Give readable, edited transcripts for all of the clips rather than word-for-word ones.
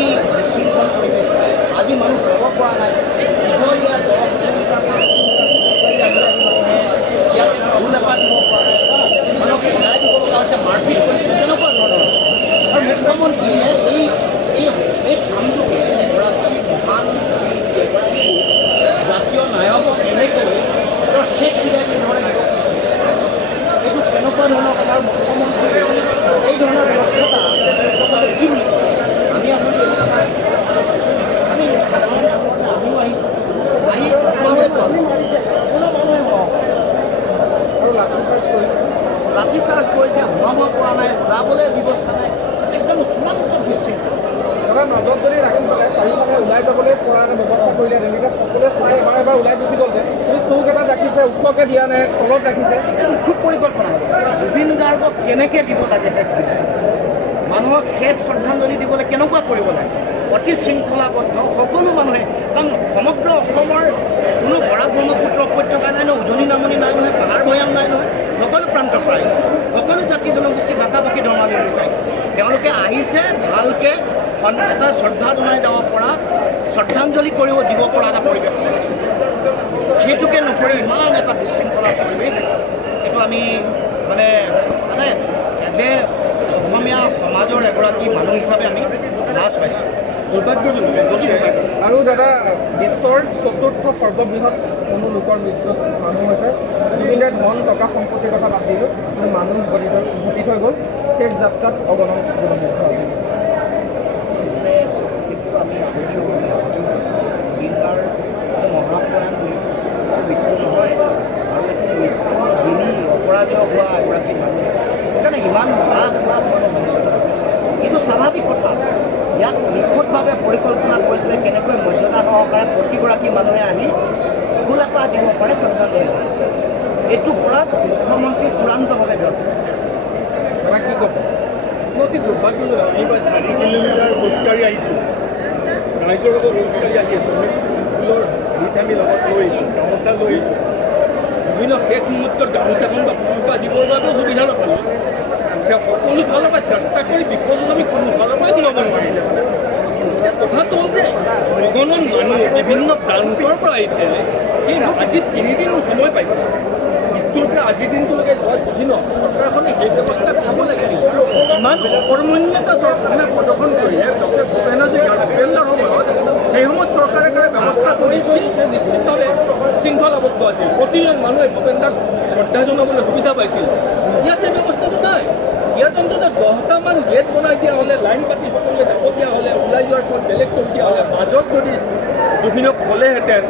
কি বিশৃংখল পৰিৱেশ আজি মানুহ চাব পৰা নাই। দীঘলীয়া 10 কিলোমিটাৰ 5 কিলোমিটাৰ মানুহে ইয়াত ভুল এপাত দিব পৰা নাই, মানুহক ওলাই দিব লগা হৈছে, মাৰপিট কৰি তেনেকুৱা ধৰণৰ। আৰু মুখ্যমন্ত্ৰীয়ে এই কামটোকে এগৰাকী মহান এগৰাকী জাতীয় নায়কক এনেকৈ তেওঁ শেষ বিদায় কেনেদৰে দিব খুজিছে, এইটো কেনেকুৱা ধৰণৰ কথা। মুখ্যমন্ত্ৰীৰ এই ধৰণৰ দক্ষতা আচলতে কি বুলি কয়? আমি আচলতে এইটো কথা আমি সাধাৰণ মানুহৰ আমিও আহিছোঁ, আহি মানুহে কোনো মানুহে হওক আৰু লাঠি চাৰ্জ কৰিছে, সোমাব পৰা নাই, ওলাবলৈ ব্যৱস্থা নাই, একদম চূড়ান্ত বিশৃংখল। মাজত যদি ৰাখি পেলাই চাৰিওফালে ওলাই যাবলৈ পৰা ব্যৱস্থা কৰিলে তেনেকৈ সকলোৱে চাই এবাৰ ওলাই গুচি গ'ল যে তুমি চৌক এটা ৰাখিছে, ওখকৈ দিয়া নাই, তলত ৰাখিছে, খুব পৰিকল্পনা হ'ব। জুবিন গাৰ্গক কেনেকৈ দিব লাগে শেষ বিদায়, মানুহক শেষ শ্ৰদ্ধাঞ্জলি দিবলৈ কেনেকুৱা কৰিব লাগে, অতি শৃংখলাবদ্ধ সকলো মানুহে। কাৰণ সমগ্ৰ অসমৰ কোনো বৰাক ব্ৰহ্মপুত্ৰ উপত্যকা নাই নহয়, উজনি নামনি নাই নহয়, পাহাৰ ভৈয়াম নাই নহয়, সকলো প্ৰান্তৰ পৰা আহিছে, সকলো জাতি জনগোষ্ঠী ভাষা ভাষী ধৰ্মাৱলম্বী লোক আহিছে। তেওঁলোকে আহিছে ভালকৈ এটা শ্ৰদ্ধা জনাই যাব পৰা, শ্ৰদ্ধাঞ্জলি দিব পৰা এটা পৰিৱেশ বনাইছে। সেইটোকে নকৰি ইমান এটা বিশৃংখলা পৰিৱেশ, এইটো আমি মানে যে অসমীয়া সমাজৰ এগৰাকী মানুহ হিচাপে আমি লাজ পাইছোঁ। আৰু দাদা, বিশ্বৰ 4ৰ্থ সৰ্ববৃহৎ কোনো লোকৰ মৃত্যুত মানুহ হৈছে। জুবিনে ধন টকা সম্পত্তিৰ কথা পাতিলোঁ, কিন্তু মানুহ ঘটি থৈ গ'ল। শেষ যাত্ৰাত অগণন আমি আৱশ্যক জুবিনদাৰ মহাপ্ৰয়াণ মৃত্যু নহয়, আৰু এইটো মৃত্যু যিনি অপৰাজয় হোৱা এগৰাকী মানুহ, সেইকাৰণে ইমান লাখ লাখ মানুহ আছে। এইটো স্বাভাৱিক কথা আছে। ইয়াত নিখুঁতভাৱে পৰিকল্পনা কৰিছিলে কেনেকৈ মৰ্যাদা সহকাৰে প্ৰতিগৰাকী মানুহে আহি ফুল এপাহ দিব পাৰে, শ্ৰদ্ধাঞ্জলি দিব। এইটো কৰাত মুখ্যমন্ত্ৰী চূড়ান্তভাৱে ব্যৰ্থ হৈছে। কি ক'ব? অতি দুৰ্ভাগ্যজনক। আমি প্ৰায় 4 কিলোমিটাৰ খোজকাঢ়ি আহিছোঁ, ৰাইজৰ লগত খোজকাঢ়ি আহি আছোঁ। আমি ফুলৰ গীত আমি লগত লৈ আহিছোঁ, গামোচা লৈ আহিছোঁ। বিভিন্ন শেষ মুহূৰ্তত গামোচাখন বাছনিকা দিবৰ বাবেও সুবিধা নাপালোঁ। সকলো ফালৰ পৰা চেষ্টা কৰি বিপদত আমি কোনো ফালৰ পৰাই সোমাব নোৱাৰিলে। এতিয়া কথাটো হ'ল যে অগণন মানুহ বিভিন্ন প্ৰান্তৰ পৰা আহিছে, সেই আজি 3 দিন সময় পাইছে। মৃত্যুৰ পৰা আজিৰ দিনটোলৈকে 10 দিনত চৰকাৰখনে সেই ব্যৱস্থা কৰিব লাগিছিল। ইমান অকৰ্মণ্যতা চৰকাৰে প্ৰদৰ্শন কৰিলে ডক্টৰ ভূপেন হাজৰিকাৰ ভূপেন্দ্ৰৰ সময়ত, সেই সময়ত চৰকাৰে ব্যৱস্থা কৰিছিল, নিশ্চিতভাৱে শৃংখলাবদ্ধ আছিল। প্ৰতিজন মানুহে ভূপেন্দ্ৰক শ্ৰদ্ধা জনাবলৈ সুবিধা পাইছিল। ইয়াত সেই ব্যৱস্থাটো নাই। ইয়াত অন্ততঃ 10টামান গেট বনাই দিয়া হ'লে, লাইন পাতি সকলোৱে যাব দিয়া হ'লে, ওলাই যোৱাৰ পথ বেলেগ কৰি দিয়া হ'লে, মাজত যদি জুবিনক হ'লেহেঁতেন,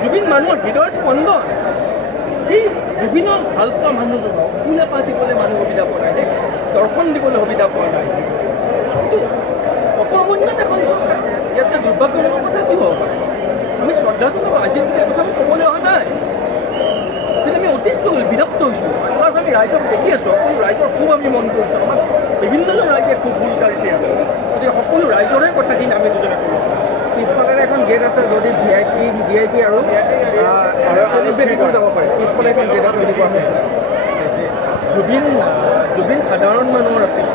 জুবিন মানুহৰ হৃদয়ৰ স্পন্দন, সেই জুবিনক ভাল পোৱা মানুহজনক ফুল এপাহ দিবলৈ মানুহ সুবিধা পোৱা নাই, দৰ্শন দিবলৈ সুবিধা পোৱা নাই। কিন্তু অকৰ্মণ্যত এখন চৰকাৰ, ইয়াতে দুৰ্ভাগ্যজনক কথা কি হ'ব পাৰে? আমি শ্ৰদ্ধাটো আজি এই কথাবোৰ ক'বলৈ অহা নাই, কিন্তু আমি অতিষ্ঠ বিৰক্ত হৈছোঁ। প্লাছ আমি ৰাইজক দেখি আছোঁ, সকলো ৰাইজৰ খুব আমি মন কৰিছোঁ। আমাক বিভিন্নজন ৰাইজে খুব ভুল কৰিছে, গতিকে সকলো ৰাইজৰে কথাখিনি আমি যোজনা কৰোঁ। পিছফালে এখন গেট আছে, যদি VIP আৰু চেলিব্ৰিটিবোৰ যাব পাৰে। পিছফালে এখন গেট আছে বুলি কোৱা হয়। জুবিন সাধাৰণ মানুহৰ আছিল,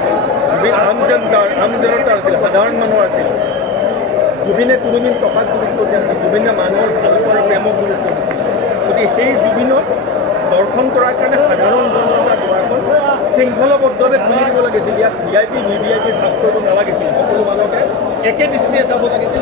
জুবিন আম জনতাৰ আছিল, সাধাৰণ মানুহৰ আছিল। জুবিনে কোনোদিন টকাত গুৰুত্ব দিয়া নাছিল, জুবিনে মানুহৰ ভালপোৱাৰ প্ৰেমক গুৰুত্ব দিছিল। গতিকে সেই জুবিনক দৰ্শন কৰাৰ কাৰণে সাধাৰণ জনতাৰ দুৱাৰখন শৃংখলাবদ্ধভাৱে খুলি দিব লাগিছিল। ইয়াত VIP VVIP ভাগ কৰিব নালাগিছিল, সকলো মানুহকে একে দৃষ্টিৰে চাব লাগিছিল।